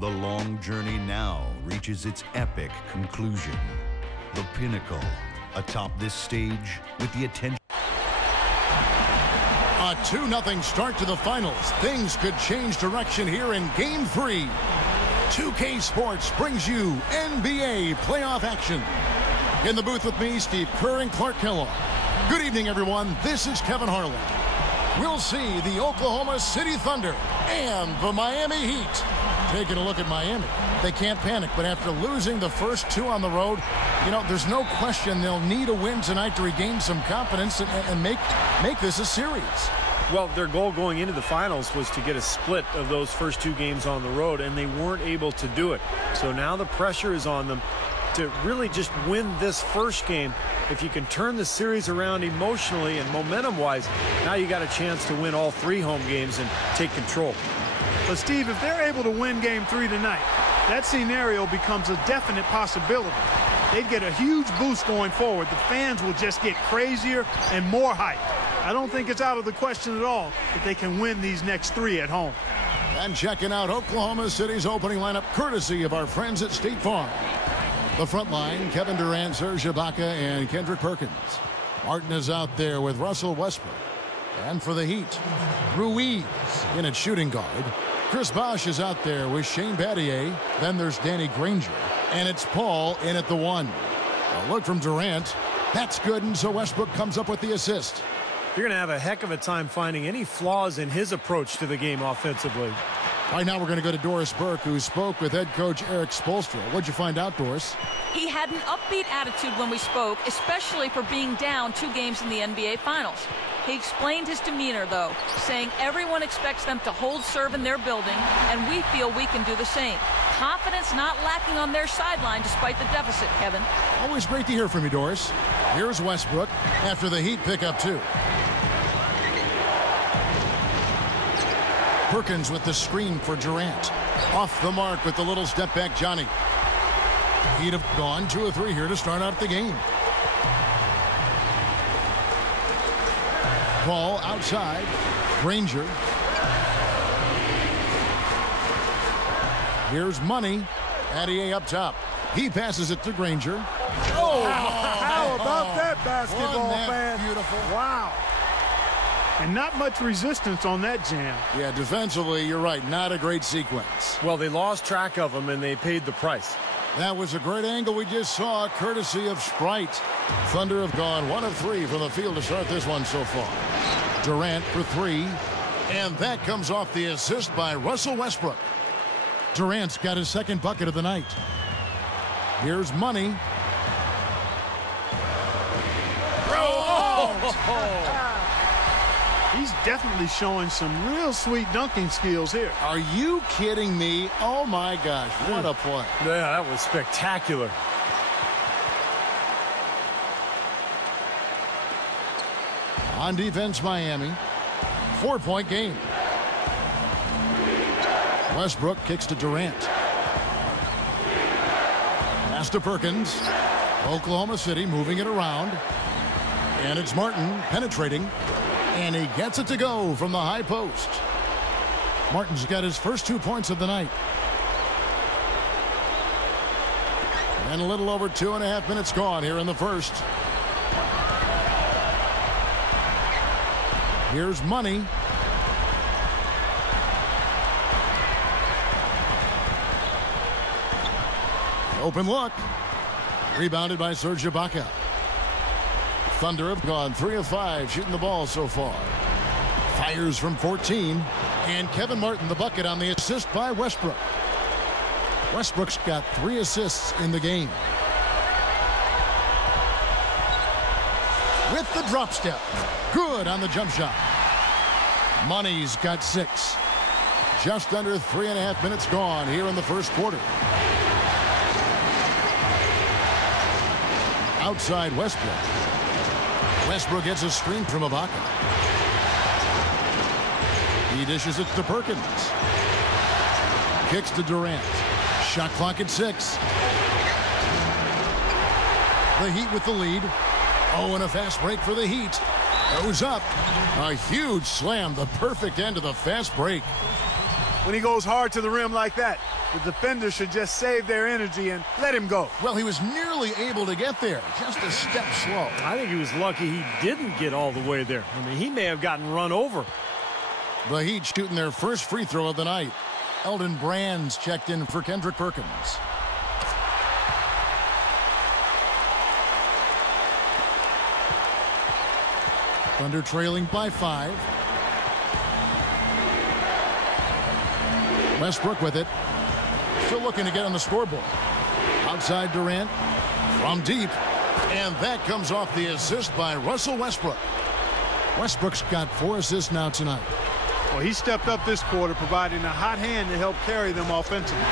The long journey now reaches its epic conclusion. The pinnacle atop this stage with the attention. A 2-0 start to the finals. Things could change direction here in Game 3. 2K Sports brings you NBA playoff action. In the booth with me, Steve Kerr and Clark Kellogg. Good evening, everyone. This is Kevin Harlan. We'll see the Oklahoma City Thunder and the Miami Heat. Taking a look at Miami. They can't panic, but after losing the first two on the road, there's no question they'll need a win tonight to regain some confidence and make this a series. Well, their goal going into the finals was to get a split of those first two games on the road, and they weren't able to do it. So now the pressure is on them to really just win this first game. If you can turn the series around emotionally and momentum-wise, now you got a chance to win all three home games and take control. But, Steve, if they're able to win Game 3 tonight, that scenario becomes a definite possibility. They'd get a huge boost going forward. The fans will just get crazier and more hyped. I don't think it's out of the question at all that they can win these next three at home. And checking out Oklahoma City's opening lineup, courtesy of our friends at State Farm. The front line, Kevin Durant, Serge Ibaka, and Kendrick Perkins. Martin is out there with Russell Westbrook. And for the Heat, Ruiz in at shooting guard. Chris Bosh is out there with Shane Battier. Then there's Danny Granger. And it's Paul in at the 1. A look from Durant. That's good, and so Westbrook comes up with the assist. You're going to have a heck of a time finding any flaws in his approach to the game offensively. Right now we're going to go to Doris Burke, who spoke with head coach Eric Spoelstra. What'd you find out, Doris? He had an upbeat attitude when we spoke, especially for being down 2 games in the NBA Finals. He explained his demeanor, though, saying everyone expects them to hold serve in their building, and we feel we can do the same. Confidence not lacking on their sideline despite the deficit, Kevin. Always great to hear from you, Doris. Here's Westbrook after the Heat pick up 2. Perkins with the screen for Durant. Off the mark with the little step back, Johnny. Heat have gone 2 of 3 here to start out the game. Ball outside. Granger. Here's Money. Battier up top. He passes it to Granger. Oh, how about that, basketball fan? Beautiful. Wow. And not much resistance on that jam. Yeah, defensively, you're right. Not a great sequence. Well, they lost track of him, and they paid the price. That was a great angle we just saw, courtesy of Sprite. Thunder have gone 1 of 3 from the field to start this one so far. Durant for 3. And that comes off the assist by Russell Westbrook. Durant's got his second bucket of the night. Here's Money. He's definitely showing some real sweet dunking skills here. Are you kidding me? Oh, my gosh. What a play. Yeah, that was spectacular. On defense, Miami. 4-point game. Westbrook kicks to Durant. Pass to Perkins. Oklahoma City moving it around. And it's Martin penetrating. And he gets it to go from the high post. Martin's got his first 2 points of the night. And a little over 2.5 minutes gone here in the first. Here's Money. Open look. Rebounded by Serge Ibaka. Thunder have gone 3 of 5 shooting the ball so far. Fires from 14. And Kevin Martin the bucket on the assist by Westbrook. Westbrook's got 3 assists in the game. With the drop step. Good on the jump shot. Money's got 6. Just under 3.5 minutes gone here in the first quarter. Outside Westbrook. Westbrook gets a screen from Ibaka. He dishes it to Perkins. Kicks to Durant. Shot clock at 6. The Heat with the lead. Oh, and a fast break for the Heat. Goes up. A huge slam. The perfect end of the fast break. When he goes hard to the rim like that, The defender should just save their energy and let him go. Well, he was nearly able to get there, just a step slow. I think he was lucky he didn't get all the way there. I mean, he may have gotten run over. The Heat shooting their first free throw of the night. Elton Brand's checked in for Kendrick Perkins. Thunder trailing by 5. Westbrook with it. Still looking to get on the scoreboard. Outside Durant. From deep. And that comes off the assist by Russell Westbrook. Westbrook's got 4 assists now tonight. Well, he stepped up this quarter, providing a hot hand to help carry them offensively.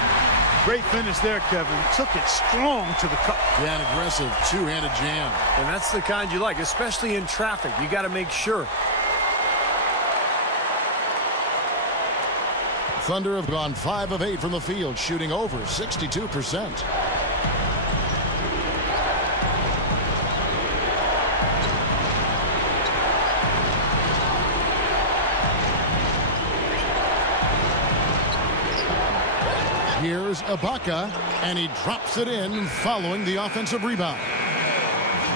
Great finish there, Kevin. Took it strong to the cup. Yeah, an aggressive two-handed jam. And that's the kind you like, especially in traffic. You got to make sure. Thunder have gone 5 of 8 from the field, shooting over 62%. Here's Ibaka, and he drops it in following the offensive rebound.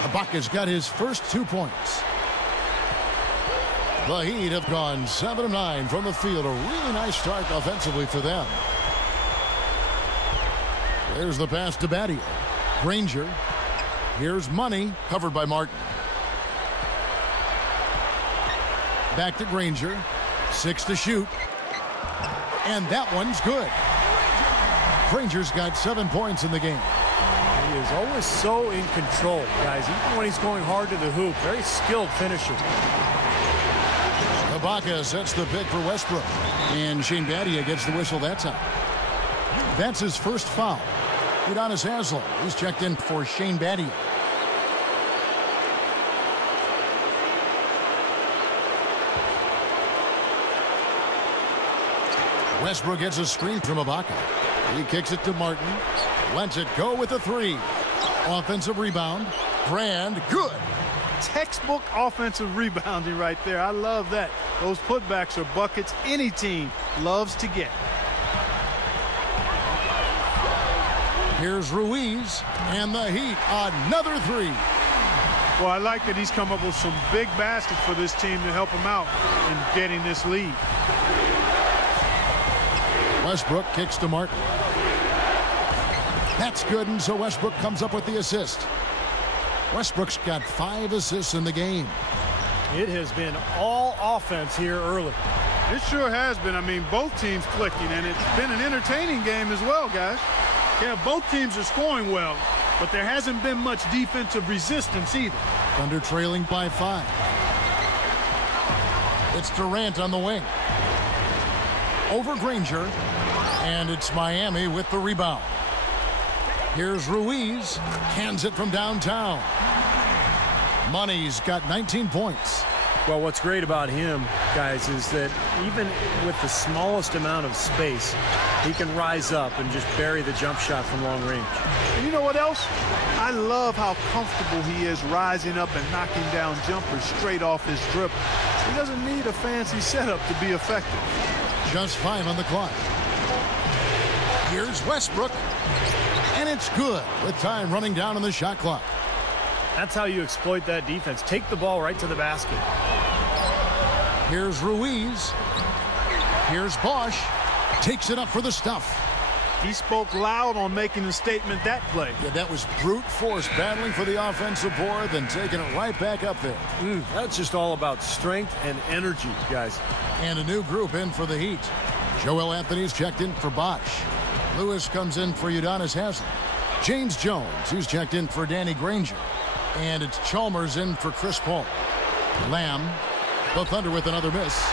Ibaka's got his first 2 points. The Heat have gone 7 of 9 from the field. A really nice start offensively for them. There's the pass to Battier. Granger. Here's Money, covered by Martin. Back to Granger. 6 to shoot. And that one's good. Granger's got 7 points in the game. He is always so in control, guys. Even when he's going hard to the hoop, very skilled finisher. Ibaka sets the pick for Westbrook. And Shane Battier gets the whistle that time. That's his first foul. Udonis Haslem, he's checked in for Shane Battier. Westbrook gets a screen from Ibaka. He kicks it to Martin. Lets it go with a 3. Offensive rebound. Brand, good. Textbook offensive rebounding right there. I love that. Those putbacks are buckets any team loves to get. Here's Ruiz, and the Heat, another 3. Well, I like that he's come up with some big baskets for this team to help him out in getting this lead. Westbrook kicks to Martin. That's good, and so Westbrook comes up with the assist. Westbrook's got 5 assists in the game. It has been all offense here early. It sure has been. I mean, both teams clicking, and it's been an entertaining game as well, guys. Yeah, both teams are scoring well, but there hasn't been much defensive resistance either. Thunder trailing by 5. It's Durant on the wing. Over Granger, and it's Miami with the rebound. Here's Ruiz, hands it from downtown. Money's got 19 points. Well, what's great about him, guys, is that even with the smallest amount of space, he can rise up and just bury the jump shot from long range. And you know what else? I love how comfortable he is rising up and knocking down jumpers straight off his dribble. He doesn't need a fancy setup to be effective. Just 5 on the clock. Here's Westbrook. And it's good with time running down on the shot clock. That's how you exploit that defense. Take the ball right to the basket. Here's Ruiz. Here's Bosch. Takes it up for the stuff. He spoke loud on making a statement that play. Yeah, that was brute force battling for the offensive board, then taking it right back up there. That's just all about strength and energy, guys. And a new group in for the Heat. Joel Anthony's checked in for Bosch. Lewis comes in for Udonis Haslem. James Jones, who's checked in for Danny Granger. And it's Chalmers in for Chris Paul. Lamb, the Thunder with another miss.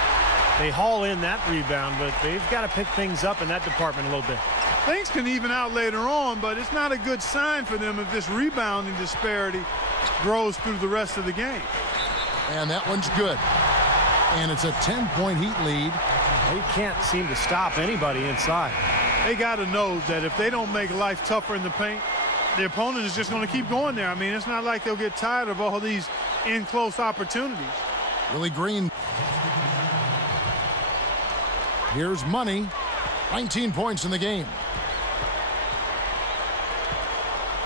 They haul in that rebound, but they've got to pick things up in that department a little bit. Things can even out later on, but it's not a good sign for them if this rebounding disparity grows through the rest of the game. And that one's good. And it's a 10-point Heat lead. They can't seem to stop anybody inside. They got to know that if they don't make life tougher in the paint, the opponent is just going to keep going there. I mean, it's not like they'll get tired of all these in-close opportunities. Willie Green. Here's Money. 19 points in the game.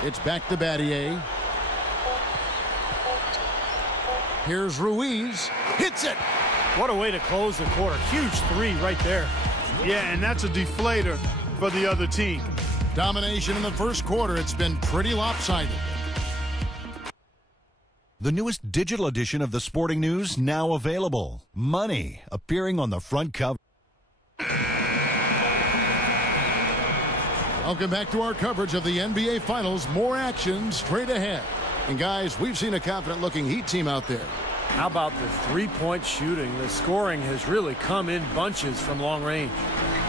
It's back to Battier. Here's Ruiz. Hits it. What a way to close the quarter. Huge three right there. Yeah, and that's a deflator for the other team. Domination in the first quarter. It's been pretty lopsided. The newest digital edition of the Sporting News now available. Money appearing on the front cover. Welcome back to our coverage of the NBA Finals. More action straight ahead. And guys, we've seen a confident-looking Heat team out there. How about the three-point shooting? The scoring has really come in bunches from long range.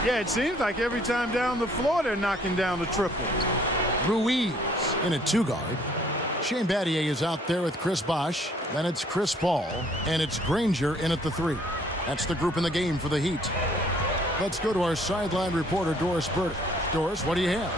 Yeah, it seems like every time down the floor they're knocking down the triple. Ruiz in a two-guard. Shane Battier is out there with Chris Bosh. Then it's Chris Paul. And it's Granger in at the three. That's the group in the game for the Heat. Let's go to our sideline reporter, Doris Burdick. Doris, what do you have?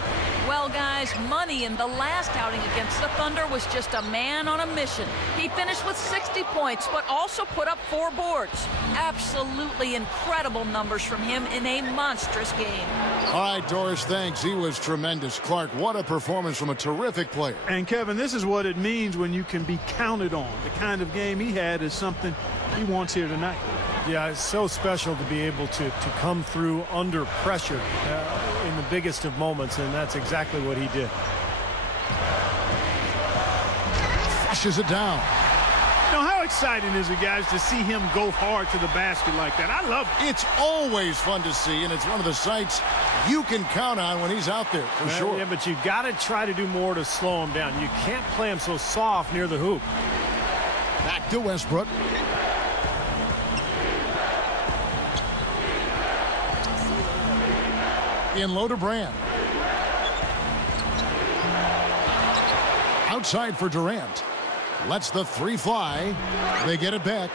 Well, guys, Money in the last outing against the Thunder was just a man on a mission. He finished with 60 points, but also put up 4 boards. Absolutely incredible numbers from him in a monstrous game. All right, Doris, thanks. He was tremendous. Clark, what a performance from a terrific player. And, Kevin, this is what it means when you can be counted on. The kind of game he had is something he wants here tonight. Yeah, it's so special to be able to come through under pressure in the biggest of moments, and that's exactly what he did. Flushes it down. You know, how exciting is it, guys, to see him go hard to the basket like that? I love it. It's always fun to see, and it's one of the sights you can count on when he's out there, for sure. Yeah, but you've got to try to do more to slow him down. You can't play him so soft near the hoop. Back to Westbrook. In low to Brand. Outside for Durant. Lets the three fly. They get it back.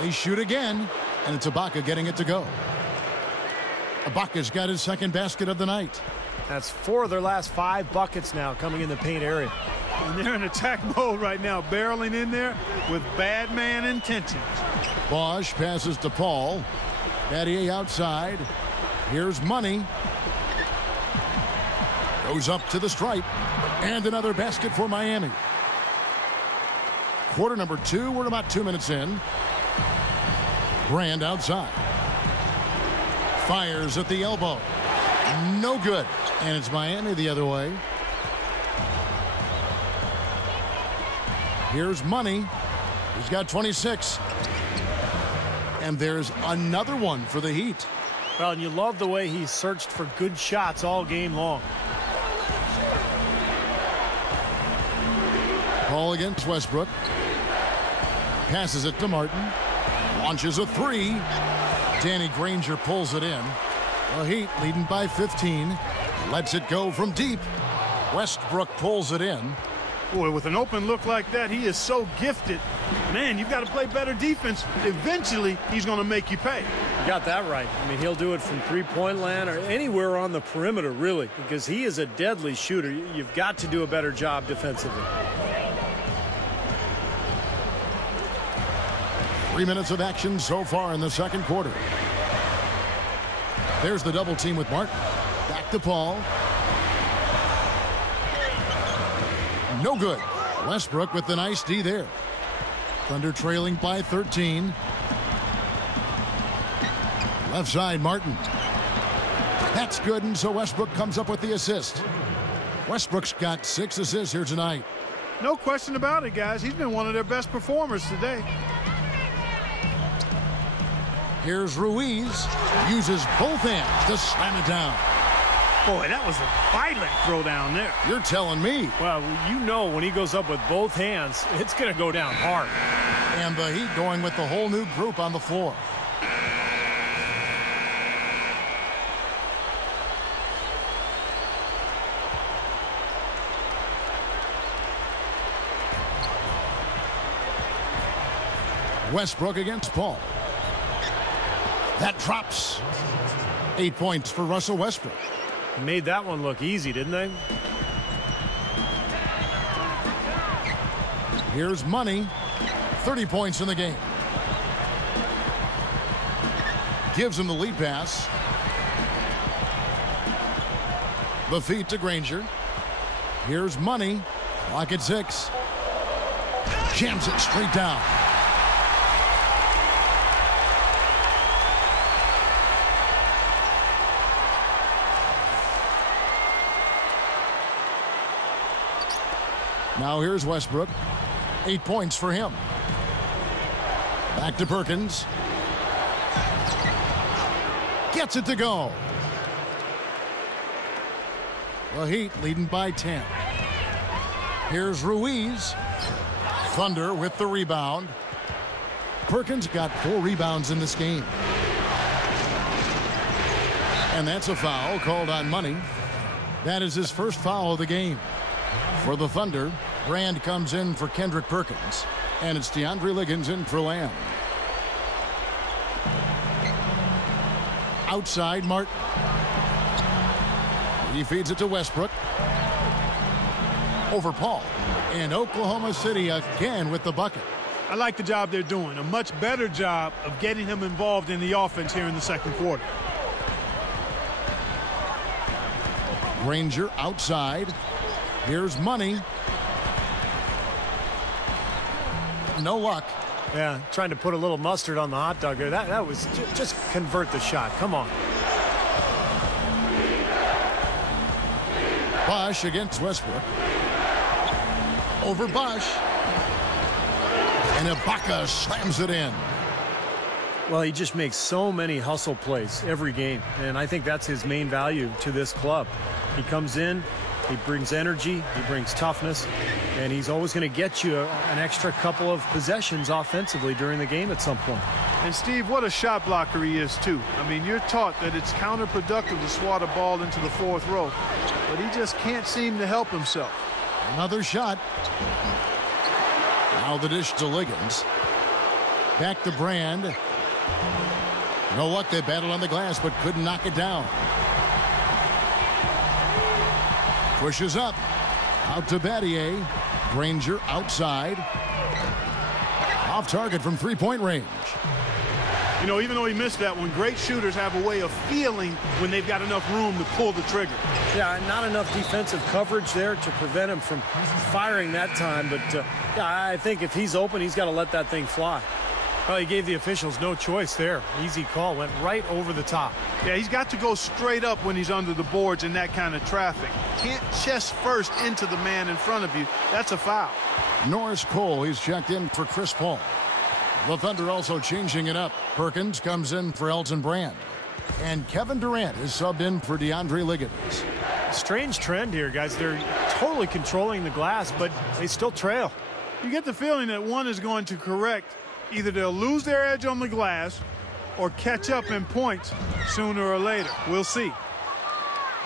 They shoot again. And it's Ibaka getting it to go. Ibaka's got his second basket of the night. That's 4 of their last 5 buckets now coming in the paint area. And they're in attack mode right now, barreling in there with bad man intentions. Bosh passes to Paul. Battier outside. Here's Money. Goes up to the stripe. And another basket for Miami. Quarter number 2. We're about 2 minutes in. Brand outside. Fires at the elbow. No good. And it's Miami the other way. Here's Money. He's got 26. And there's another one for the Heat. Well, and you love the way he searched for good shots all game long. Paul against Westbrook. Passes it to Martin. Launches a three. Danny Granger pulls it in. The Heat leading by 15. Lets it go from deep. Westbrook pulls it in. Boy, with an open look like that, he is so gifted. Man, you've got to play better defense. Eventually, he's going to make you pay. You got that right. I mean, he'll do it from three-point land or anywhere on the perimeter, really, because he is a deadly shooter. You've got to do a better job defensively. 3 minutes of action so far in the second quarter. There's the double team with Martin. Back to Paul. No good. Westbrook with the nice D there. Thunder trailing by 13. Left side, Martin. That's good, and so Westbrook comes up with the assist. Westbrook's got 6 assists here tonight. No question about it, guys. He's been one of their best performers today. Here's Ruiz. Uses both hands to slam it down. Boy, that was a violent throw down there. You're telling me. Well, you know when he goes up with both hands, it's going to go down hard. And the Heat going with the whole new group on the floor. Westbrook against Paul. That drops. 8 points for Russell Westbrook. Made that one look easy, didn't they? Here's Money. 30 points in the game. Gives him the lead pass. The feed to Granger. Here's Money. Clock at 6. Jams it straight down. Now here's Westbrook. 8 points for him. Back to Perkins. Gets it to go. The Heat leading by 10. Here's Ruiz. Thunder with the rebound. Perkins got 4 rebounds in this game. And that's a foul called on Money. That is his first foul of the game. For the Thunder, Brand comes in for Kendrick Perkins. And it's DeAndre Liggins in for Lamb. Outside, Martin. He feeds it to Westbrook. Over Paul. And Oklahoma City again with the bucket. I like the job they're doing. A much better job of getting him involved in the offense here in the second quarter. Granger outside. Here's Money. No luck. Yeah, trying to put a little mustard on the hot dog there. That was just convert the shot. Come on. Bosh against Westbrook. Over Bosh. And Ibaka slams it in. Well, he just makes so many hustle plays every game, and I think that's his main value to this club. He comes in, he brings energy, he brings toughness, and he's always going to get you an extra couple of possessions offensively during the game at some point. And Steve, what a shot blocker he is too. I mean, you're taught that it's counterproductive to swat a ball into the fourth row, but he just can't seem to help himself. Another shot. Now the dish to Liggins. Back to Brand. No luck. They battled on the glass but couldn't knock it down. Pushes up. Out to Battier. Granger outside. Off target from three-point range. You know, even though he missed that one, great shooters have a way of feeling when they've got enough room to pull the trigger. Yeah, not enough defensive coverage there to prevent him from firing that time. But, yeah, I think if he's open, he's got to let that thing fly. Well, he gave the officials no choice there. Easy call. Went right over the top. Yeah, he's got to go straight up when he's under the boards in that kind of traffic. Can't chest first into the man in front of you. That's a foul. Norris Cole, he's checked in for Chris Paul. The Thunder also changing it up. Perkins comes in for Elton Brand. And Kevin Durant is subbed in for DeAndre Liggins. Strange trend here, guys. They're totally controlling the glass, but they still trail. You get the feeling that one is going to correct. Either they'll lose their edge on the glass or catch up in points sooner or later. We'll see.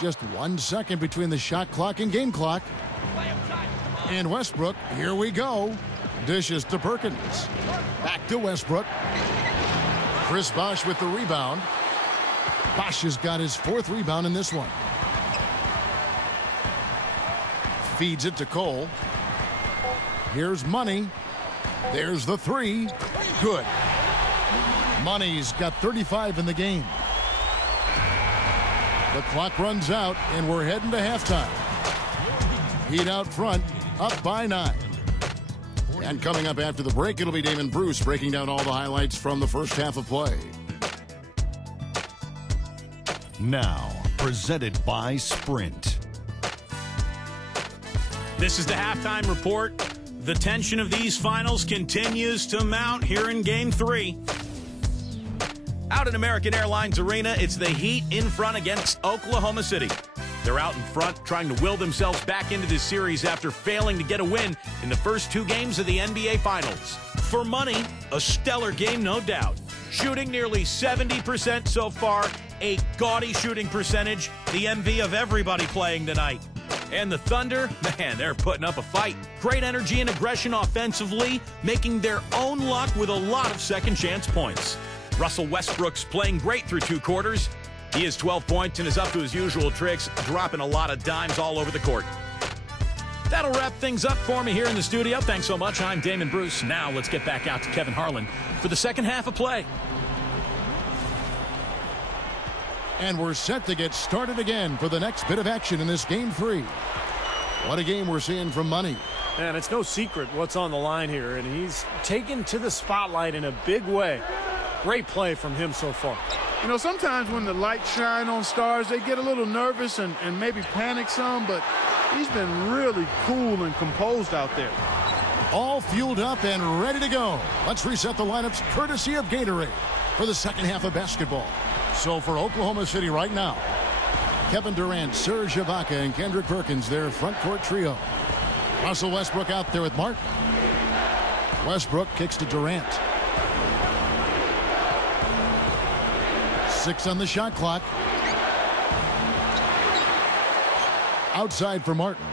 Just 1 second between the shot clock and game clock. And Westbrook, here we go. Dishes to Perkins. Back to Westbrook. Chris Bosh with the rebound. Bosh has got his 4th rebound in this one. Feeds it to Cole. Here's Money. There's the 3. Good. Money's got 35 in the game. The clock runs out, and we're heading to halftime. Heat out front, up by 9. And coming up after the break, it'll be Damon Bruce breaking down all the highlights from the first half of play. Now, presented by Sprint. This is the halftime report. The tension of these finals continues to mount here in Game 3. Out at American Airlines Arena, it's the Heat in front against Oklahoma City. They're out in front trying to will themselves back into this series after failing to get a win in the first 2 games of the NBA Finals. For Money, a stellar game, no doubt. Shooting nearly 70% so far, a gaudy shooting percentage, the envy of everybody playing tonight. And the Thunder, man, they're putting up a fight. Great energy and aggression offensively, making their own luck with a lot of second-chance points. Russell Westbrook's playing great through 2 quarters. He has 12 points and is up to his usual tricks, dropping a lot of dimes all over the court. That'll wrap things up for me here in the studio. Thanks so much. I'm Damon Bruce. Now let's get back out to Kevin Harlan for the second half of play. And we're set to get started again for the next bit of action in this Game 3. What a game we're seeing from Money. And it's no secret what's on the line here, and he's taken to the spotlight in a big way. Great play from him so far. You know, sometimes when the lights shine on stars, they get a little nervous and maybe panic some, but he's been really cool and composed out there. All fueled up and ready to go. Let's reset the lineups courtesy of Gatorade for the second half of basketball. So for Oklahoma City right now, Kevin Durant, Serge Ibaka, and Kendrick Perkins, their front court trio. Russell Westbrook out there with Martin. Westbrook kicks to Durant. 6 on the shot clock. Outside for Martin.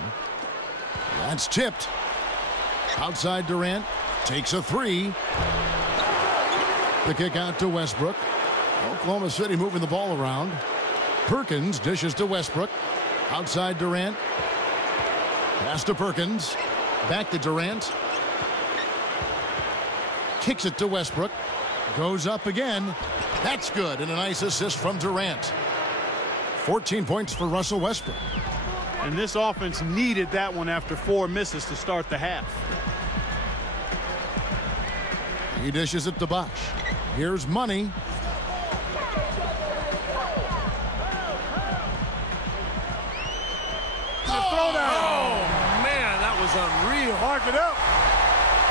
That's tipped. Outside Durant. Takes a 3. The kick out to Westbrook. Oklahoma City moving the ball around. Perkins dishes to Westbrook. Outside Durant. Pass to Perkins. Back to Durant. Kicks it to Westbrook. Goes up again. That's good. And a nice assist from Durant. 14 points for Russell Westbrook. And this offense needed that one after 4 misses to start the half. He dishes it to Bosh. Here's Money. Unreal. Mark it up.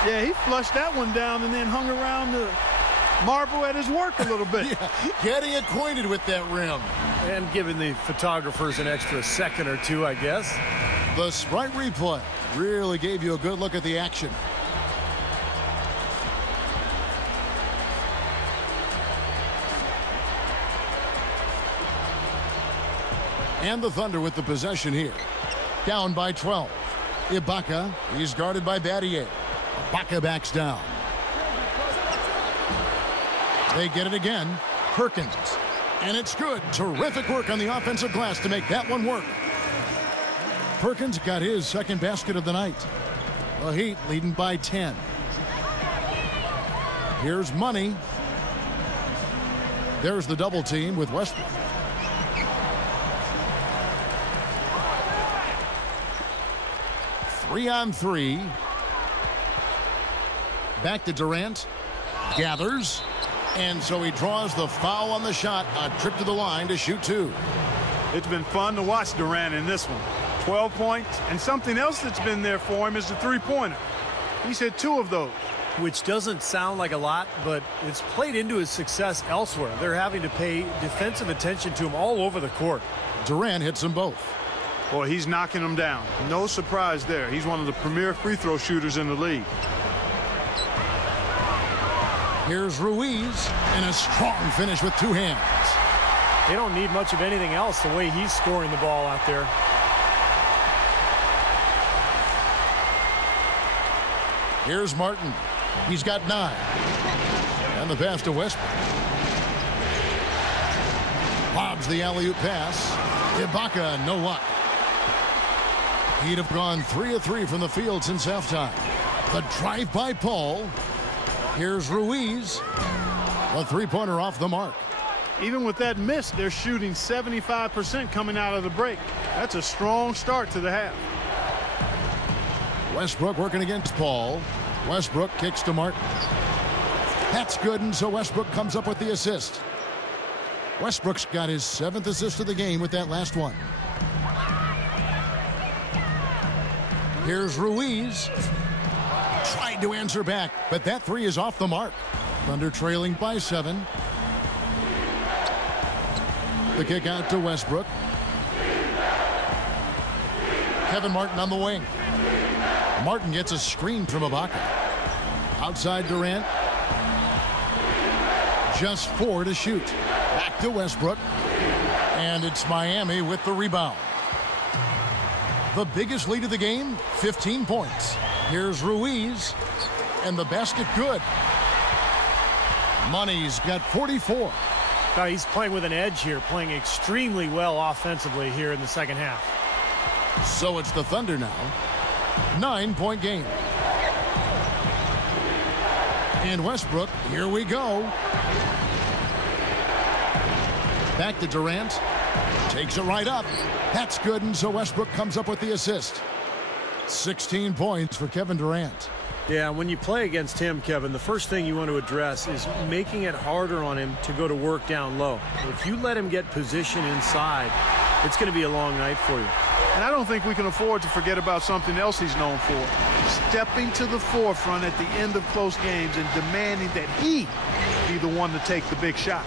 Yeah, he flushed that one down and then hung around the marble at his work a little bit. Yeah, getting acquainted with that rim. And giving the photographers an extra second or two, I guess. The Sprite replay really gave you a good look at the action. And the Thunder with the possession here. Down by 12. Ibaka, he's guarded by Battier. Ibaka backs down. They get it again. Perkins. And it's good. Terrific work on the offensive glass to make that one work. Perkins got his second basket of the night. The Heat leading by 10. Here's Money. There's the double team with Westbrook. Three on 3. Back to Durant. Gathers. And so he draws the foul on the shot. A trip to the line to shoot 2. It's been fun to watch Durant in this one. 12 points. And something else that's been there for him is the three-pointer. He's hit 2 of those. Which doesn't sound like a lot, but it's played into his success elsewhere. They're having to pay defensive attention to him all over the court. Durant hits them both. Boy, he's knocking them down. No surprise there. He's one of the premier free throw shooters in the league. Here's Ruiz, and a strong finish with 2 hands. They don't need much of anything else the way he's scoring the ball out there. Here's Martin. He's got 9. And the pass to Westbrook. Lobs the alley-oop pass. Ibaka, no luck. He'd have gone 3 of 3 from the field since halftime. The drive by Paul. Here's Ruiz. A three-pointer off the mark. Even with that miss, they're shooting 75% coming out of the break. That's a strong start to the half. Westbrook working against Paul. Westbrook kicks to Martin. That's good, and so Westbrook comes up with the assist. Westbrook's got his 7th assist of the game with that last one. Here's Ruiz. Tried to answer back, but that 3 is off the mark. Thunder trailing by 7. The kick out to Westbrook. Kevin Martin on the wing. Martin gets a screen from Ibaka. Outside Durant. Just 4 to shoot. Back to Westbrook. And it's Miami with the rebound. The biggest lead of the game, 15 points. Here's Ruiz. And the basket good. Money's got 44. He's playing with an edge here, playing extremely well offensively here in the second half. So it's the Thunder now. 9-point game. And Westbrook, here we go. Back to Durant. Takes it right up. That's good, and so Westbrook comes up with the assist. 16 points for Kevin Durant. Yeah, when you play against him, Kevin, the first thing you want to address is making it harder on him to go to work down low. If you let him get position inside, it's going to be a long night for you. And I don't think we can afford to forget about something else he's known for. Stepping to the forefront at the end of close games and demanding that he be the one to take the big shot.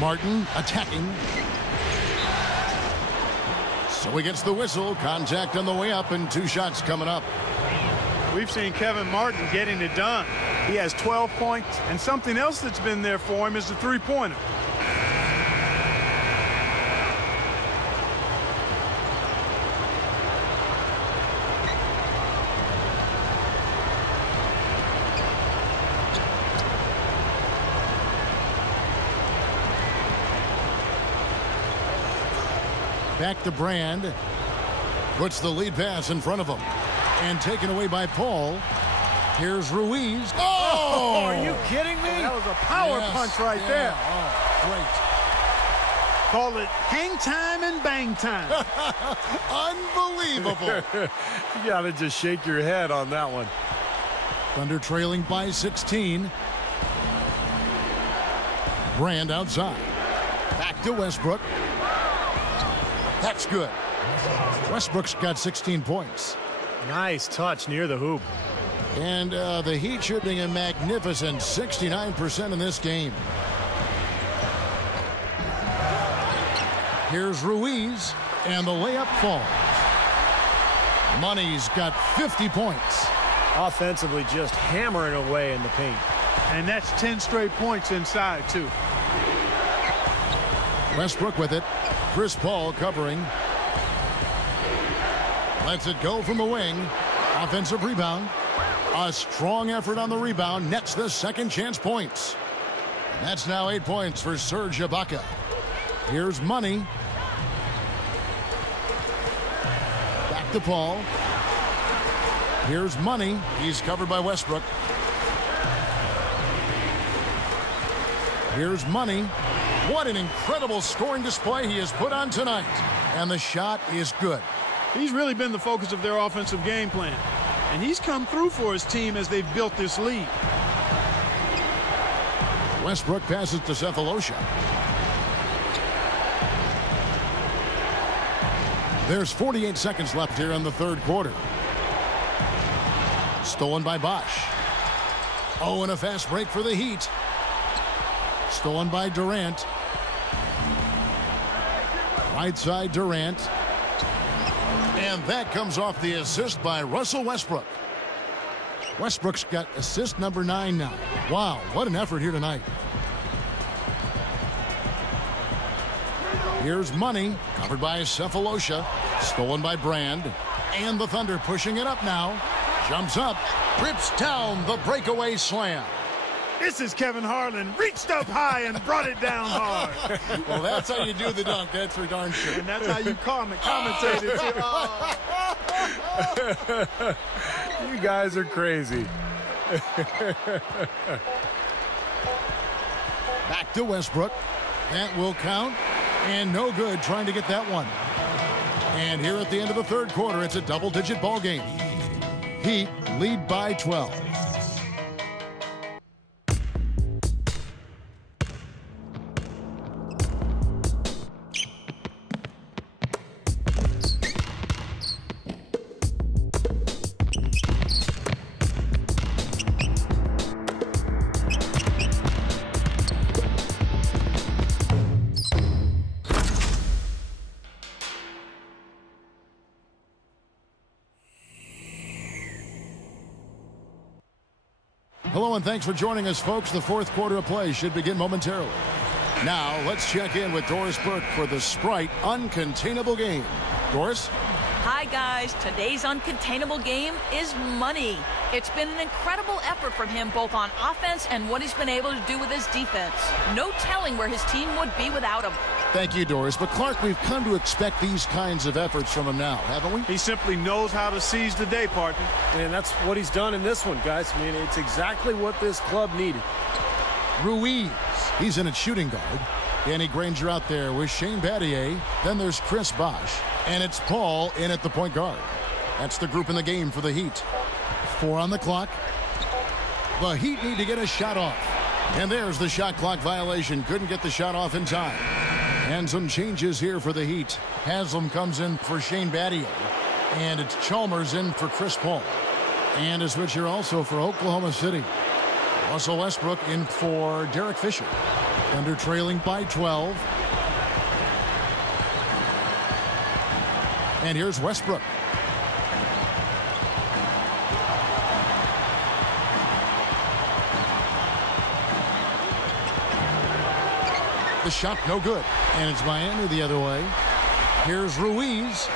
Martin attacking. So he gets the whistle. Contact on the way up and 2 shots coming up. We've seen Kevin Martin getting it done. He has 12 points, and something else that's been there for him is the three-pointer. Back to Brand. Puts the lead pass in front of him. And taken away by Paul. Here's Ruiz. Oh! Are you kidding me? That was a power punch right there. Oh, great. Call it hang time and bang time. Unbelievable. You got to just shake your head on that one. Thunder trailing by 16. Brand outside. Back to Westbrook. That's good. Westbrook's got 16 points. Nice touch near the hoop. And the Heat shooting a magnificent 69% in this game. Here's Ruiz, and the layup falls. Money's got 50 points. Offensively, just hammering away in the paint. And that's 10 straight points inside, too. Westbrook with it. Chris Paul covering. Lets it go from the wing. Offensive rebound. A strong effort on the rebound. Nets the second chance points. And that's now 8 points for Serge Ibaka. Here's Money. Back to Paul. Here's Money. He's covered by Westbrook. Here's Money. What an incredible scoring display he has put on tonight. And the shot is good. He's really been the focus of their offensive game plan. And he's come through for his team as they've built this lead. Westbrook passes to Sefolosha. There's 48 seconds left here in the third quarter. Stolen by Bosch. Oh, and a fast break for the Heat. Stolen by Durant. Right side Durant. And that comes off the assist by Russell Westbrook. Westbrook's got assist number 9 now. Wow, what an effort here tonight. Here's Money, covered by Sefolosha. Stolen by Brand. And the Thunder pushing it up now. Jumps up, rips down the breakaway slam. This is Kevin Harlan. Reached up high and brought it down hard. Well, that's how you do the dunk. That's for darn sure. And that's how you commentate it, too. Oh. You guys are crazy. Back to Westbrook. That will count. And no good trying to get that one. And here at the end of the third quarter, it's a double-digit ball game. Heat lead by 12. Hello and thanks for joining us, folks. The fourth quarter of play should begin momentarily. Now, let's check in with Doris Burke for the Sprite Uncontainable Game. Doris? Hi, guys. Today's uncontainable game is Money. It's been an incredible effort from him both on offense and what he's been able to do with his defense. No telling where his team would be without him. Thank you, Doris. But, Clark, we've come to expect these kinds of efforts from him now, haven't we? He simply knows how to seize the day, partner. And that's what he's done in this one, guys. I mean, it's exactly what this club needed. Ruiz. He's in at shooting guard. Danny Granger out there with Shane Battier. Then there's Chris Bosh. And it's Paul in at the point guard. That's the group in the game for the Heat. 4 on the clock. The Heat need to get a shot off. And there's the shot clock violation. Couldn't get the shot off in time. And some changes here for the Heat. Haslam comes in for Shane Battier. And it's Chalmers in for Chris Paul. And a switch here also for Oklahoma City. Russell Westbrook in for Derek Fisher. Thunder trailing by 12. And here's Westbrook. The shot no good. And it's Miami the other way. Here's Ruiz.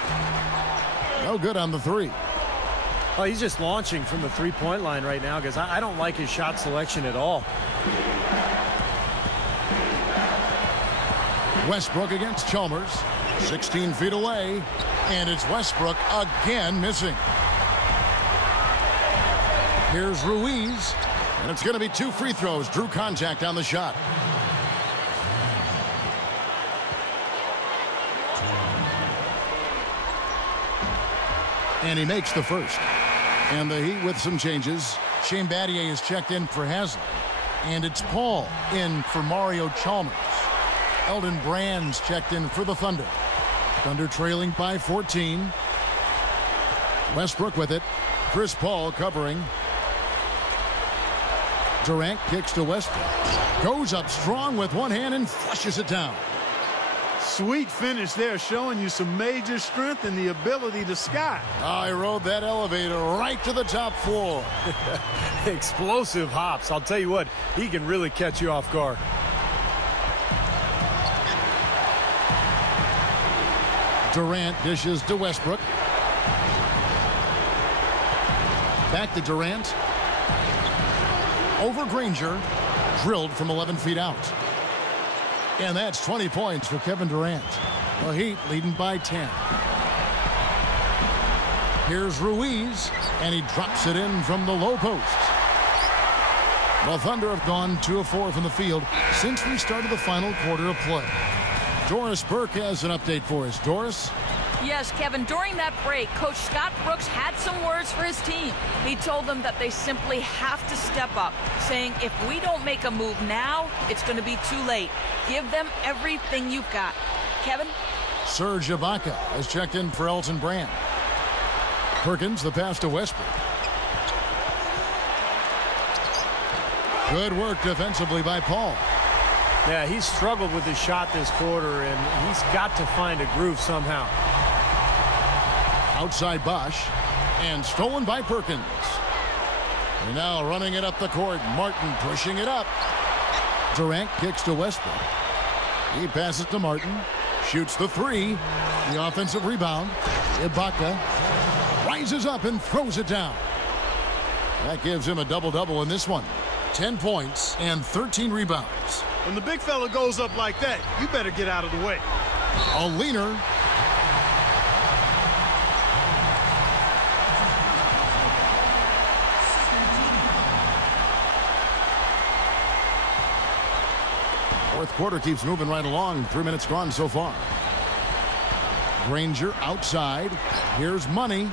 No good on the three. Oh, he's just launching from the three-point line right now because I don't like his shot selection at all. Westbrook against Chalmers. 16 feet away. And it's Westbrook again missing. Here's Ruiz. And it's going to be 2 free throws. Drew contact on the shot. And he makes the first. And the Heat with some changes. Shane Battier is checked in for Haslam. And it's Paul in for Mario Chalmers. Elton Brand's checked in for the Thunder. Thunder trailing by 14. Westbrook with it. Chris Paul covering. Durant kicks to Westbrook. Goes up strong with one hand and flushes it down. Sweet finish there, showing you some major strength and the ability to sky. I rode that elevator right to the top floor. Explosive hops. I'll tell you what, he can really catch you off guard. Durant dishes to Westbrook. Back to Durant. Over Granger. Drilled from 11 feet out. And that's 20 points for Kevin Durant. The Heat leading by 10. Here's Ruiz, and he drops it in from the low post. The Thunder have gone 2 of 4 from the field since we started the final quarter of play. Doris Burke has an update for us. Doris? Yes, Kevin, during that break, Coach Scott Brooks had some words for his team. He told them that they simply have to step up, saying if we don't make a move now, it's going to be too late. Give them everything you've got. Kevin? Serge Ibaka has checked in for Elton Brand. Perkins, the pass to Westbrook. Good work defensively by Paul. Yeah, he's struggled with his shot this quarter, and he's got to find a groove somehow. Outside Bosch, and stolen by Perkins. And now running it up the court, Martin pushing it up. Durant kicks to Westbrook. He passes to Martin, shoots the three. The offensive rebound. Ibaka rises up and throws it down. That gives him a double-double in this one. 10 points and 13 rebounds. When the big fella goes up like that, you better get out of the way. A leaner. Fourth quarter keeps moving right along. 3 minutes gone so far. Granger outside. Here's Money.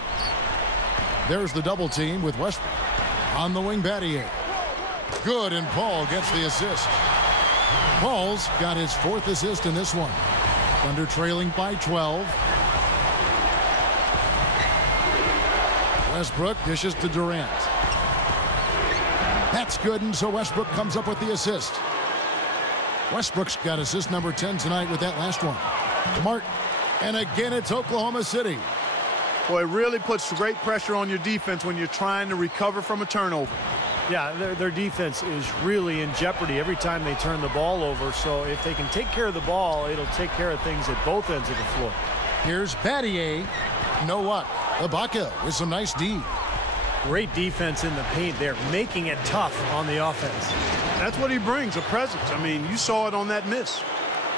There's the double team with Westbrook. On the wing, Battier. Good, and Paul gets the assist. Paul's got his 4th assist in this one. Thunder trailing by 12. Westbrook dishes to Durant. That's good, and so Westbrook comes up with the assist. Westbrook's got assist number 10 tonight with that last one. Martin, and again it's Oklahoma City. Boy, it really puts great pressure on your defense when you're trying to recover from a turnover. Yeah, their defense is really in jeopardy every time they turn the ball over. So if they can take care of the ball, it'll take care of things at both ends of the floor. Here's Battier. No luck. Ibaka with some nice D. Great defense in the paint there, making it tough on the offense. That's what he brings, a presence. I mean, you saw it on that miss.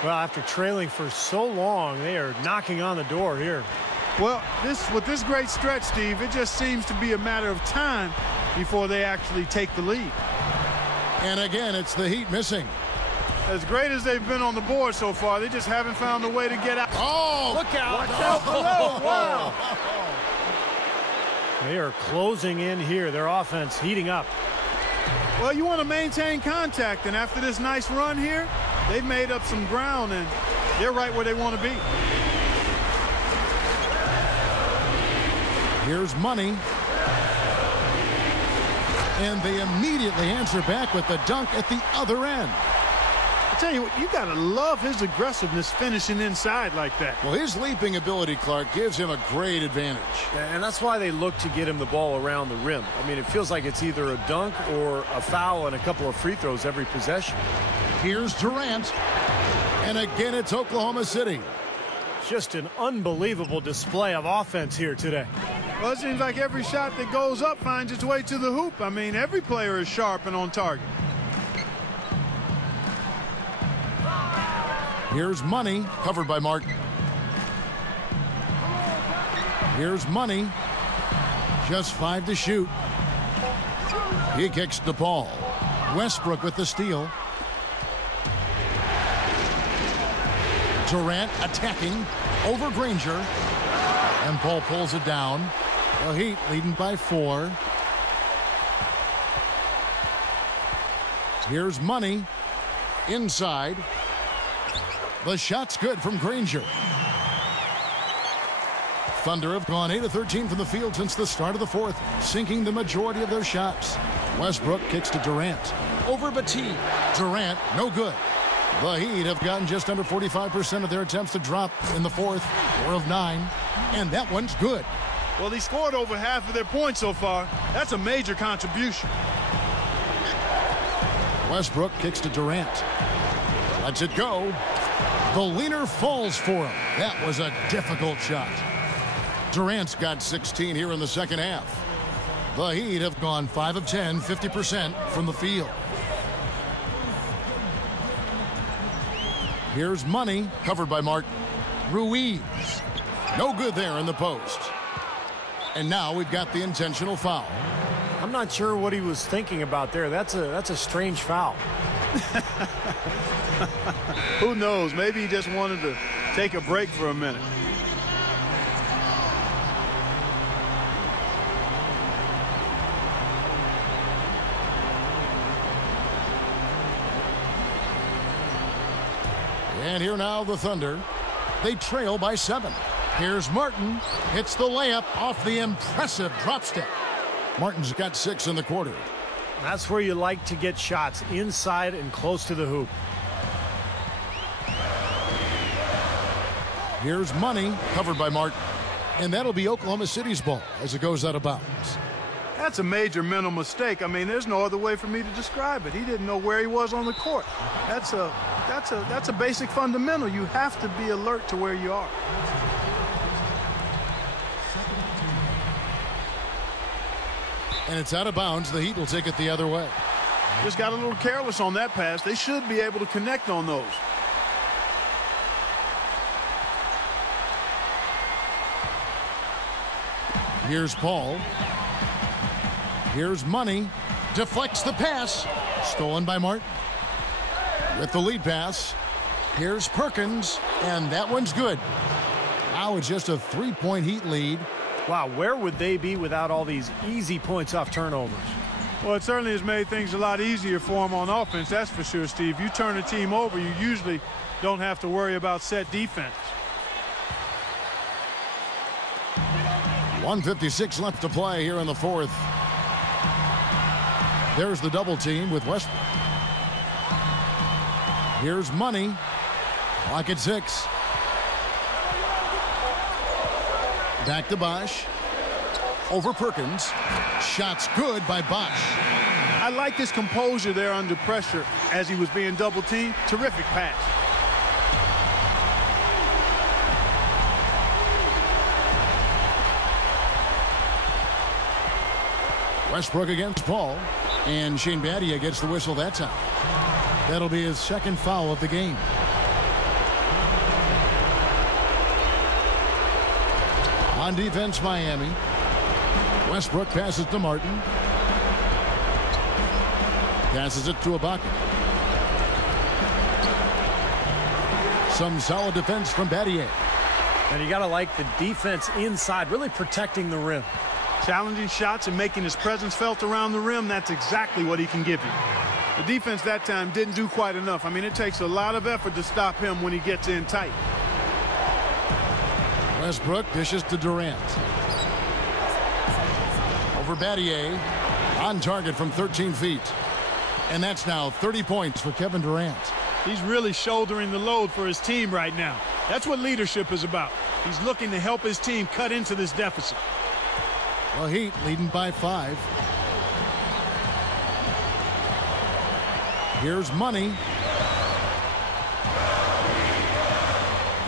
Well, after trailing for so long, they are knocking on the door here. Well, with this great stretch, Steve, it just seems to be a matter of time before they actually take the lead. And again, it's the Heat missing. As great as they've been on the board so far, they just haven't found a way to get out. Oh! Look out! Watch out below! Wow! They are closing in here. Their offense heating up. Well, you want to maintain contact, and after this nice run here, they've made up some ground, and they're right where they want to be. Here's Money. And they immediately answer back with the dunk at the other end. I tell you what, you got to love his aggressiveness finishing inside like that. Well, his leaping ability, Clark, gives him a great advantage. And that's why they look to get him the ball around the rim. I mean, it feels like it's either a dunk or a foul and a couple of free throws every possession. Here's Durant. And again, it's Oklahoma City. Just an unbelievable display of offense here today. Well, it seems like every shot that goes up finds its way to the hoop. I mean, every player is sharp and on target. Here's Money, covered by Martin. Here's Money. Just 5 to shoot. He kicks the ball. Westbrook with the steal. Durant attacking over Granger. And Paul pulls it down. The Heat leading by 4. Here's Money. Inside. The shot's good from Granger. Thunder have gone 8 of 13 from the field since the start of the fourth, sinking the majority of their shots. Westbrook kicks to Durant. Over Batiste. Durant, no good. The Heat have gotten just under 45% of their attempts to drop in the fourth, 4 of 9. And that one's good. Well, he scored over half of their points so far. That's a major contribution. Westbrook kicks to Durant. Lets it go. The leaner falls for him. That was a difficult shot. Durant's got 16 here in the second half. The Heat have gone 5 of 10, 50% from the field. Here's Money, covered by Martin. Ruiz. No good there in the post. And now we've got the intentional foul. I'm not sure what he was thinking about there. That's a strange foul. Who knows? Maybe he just wanted to take a break for a minute. And here now the Thunder. They trail by 7. Here's Martin. Hits the layup off the impressive drop step. Martin's got 6 in the quarter. That's where you like to get shots, inside and close to the hoop. Here's Money, covered by Martin. And that'll be Oklahoma City's ball as it goes out of bounds. That's a major mental mistake. I mean, there's no other way for me to describe it. He didn't know where he was on the court. That's a basic fundamental. You have to be alert to where you are. And it's out of bounds. The Heat will take it the other way. Just got a little careless on that pass. They should be able to connect on those. Here's Paul. Here's Money. Deflects the pass. Stolen by Martin. With the lead pass. Here's Perkins. And that one's good. Now it's just a 3-point Heat lead. Wow, where would they be without all these easy points off turnovers? Well, it certainly has made things a lot easier for them on offense, that's for sure, Steve. You turn a team over, you usually don't have to worry about set defense. 1:56 left to play here in the fourth. There's the double team with Westbrook. Here's Money. Clock at 6. Back to Bosch. Over Perkins. Shots good by Bosch. I like his composure there under pressure as he was being double teamed. Terrific pass. Westbrook against Paul. And Shane Battier gets the whistle that time. That'll be his second foul of the game. On defense, Miami. Westbrook passes to Martin. Passes it to Ibaka. Some solid defense from Battier. And you got to like the defense inside, really protecting the rim. Challenging shots and making his presence felt around the rim, that's exactly what he can give you. The defense that time didn't do quite enough. I mean, it takes a lot of effort to stop him when he gets in tight. Westbrook dishes to Durant. Over Battier. On target from 13 feet. And that's now 30 points for Kevin Durant. He's really shouldering the load for his team right now. That's what leadership is about. He's looking to help his team cut into this deficit. The Heat leading by 5. Here's Money.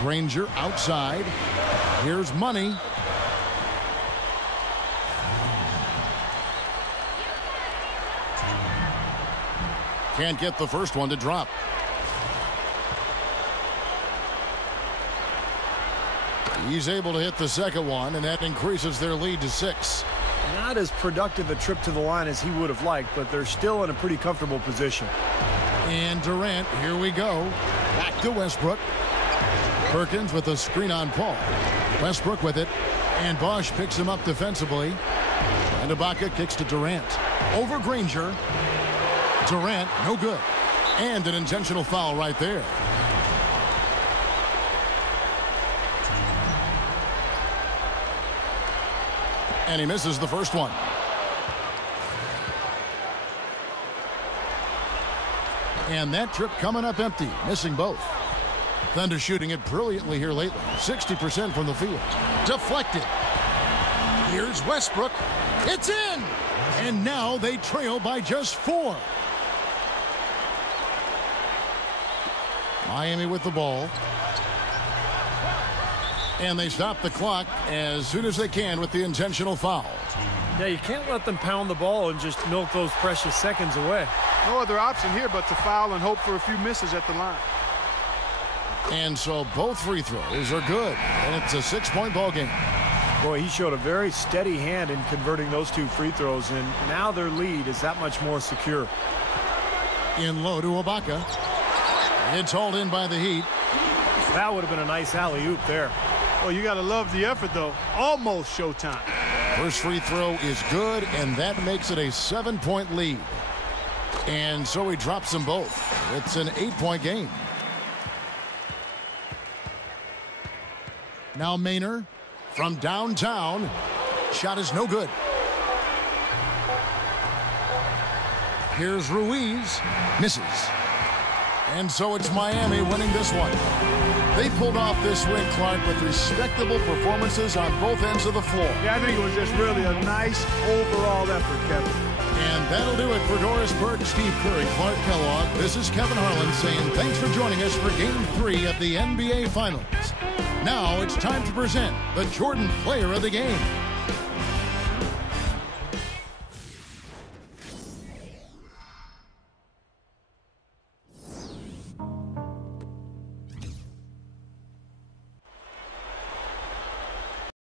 Granger outside. Here's Money. Can't get the first one to drop. He's able to hit the second one, and that increases their lead to 6. Not as productive a trip to the line as he would have liked, but they're still in a pretty comfortable position. And Durant, here we go. Back to Westbrook. Perkins with a screen on Paul. Westbrook with it, and Bosch picks him up defensively. And Ibaka kicks to Durant. Over Granger. Durant, no good. And an intentional foul right there. And he misses the first one. And that trip coming up empty, missing both. Thunder shooting it brilliantly here lately. 60% from the field. Deflected. Here's Westbrook. It's in! And now they trail by just 4. Miami with the ball. And they stop the clock as soon as they can with the intentional foul. Yeah, you can't let them pound the ball and just milk those precious seconds away. No other option here but to foul and hope for a few misses at the line. And so both free throws are good. And it's a 6-point ball game. Boy, he showed a very steady hand in converting those 2 free throws, and now their lead is that much more secure. In low to Ibaka. It's hauled in by the Heat. That would have been a nice alley-oop there. Well, you got to love the effort, though. Almost showtime. First free throw is good, and that makes it a 7-point lead. And so he drops them both. It's an 8-point game. Now Maynard from downtown. Shot is no good. Here's Ruiz. Misses. And so it's Miami winning this one. They pulled off this win, Clark, with respectable performances on both ends of the floor. Yeah, I think it was just really a nice overall effort, Kevin. And that'll do it for Doris Burke, Steve Curry, Clark Kellogg. This is Kevin Harlan saying thanks for joining us for Game 3 of the NBA Finals. Now it's time to present the Jordan Player of the Game.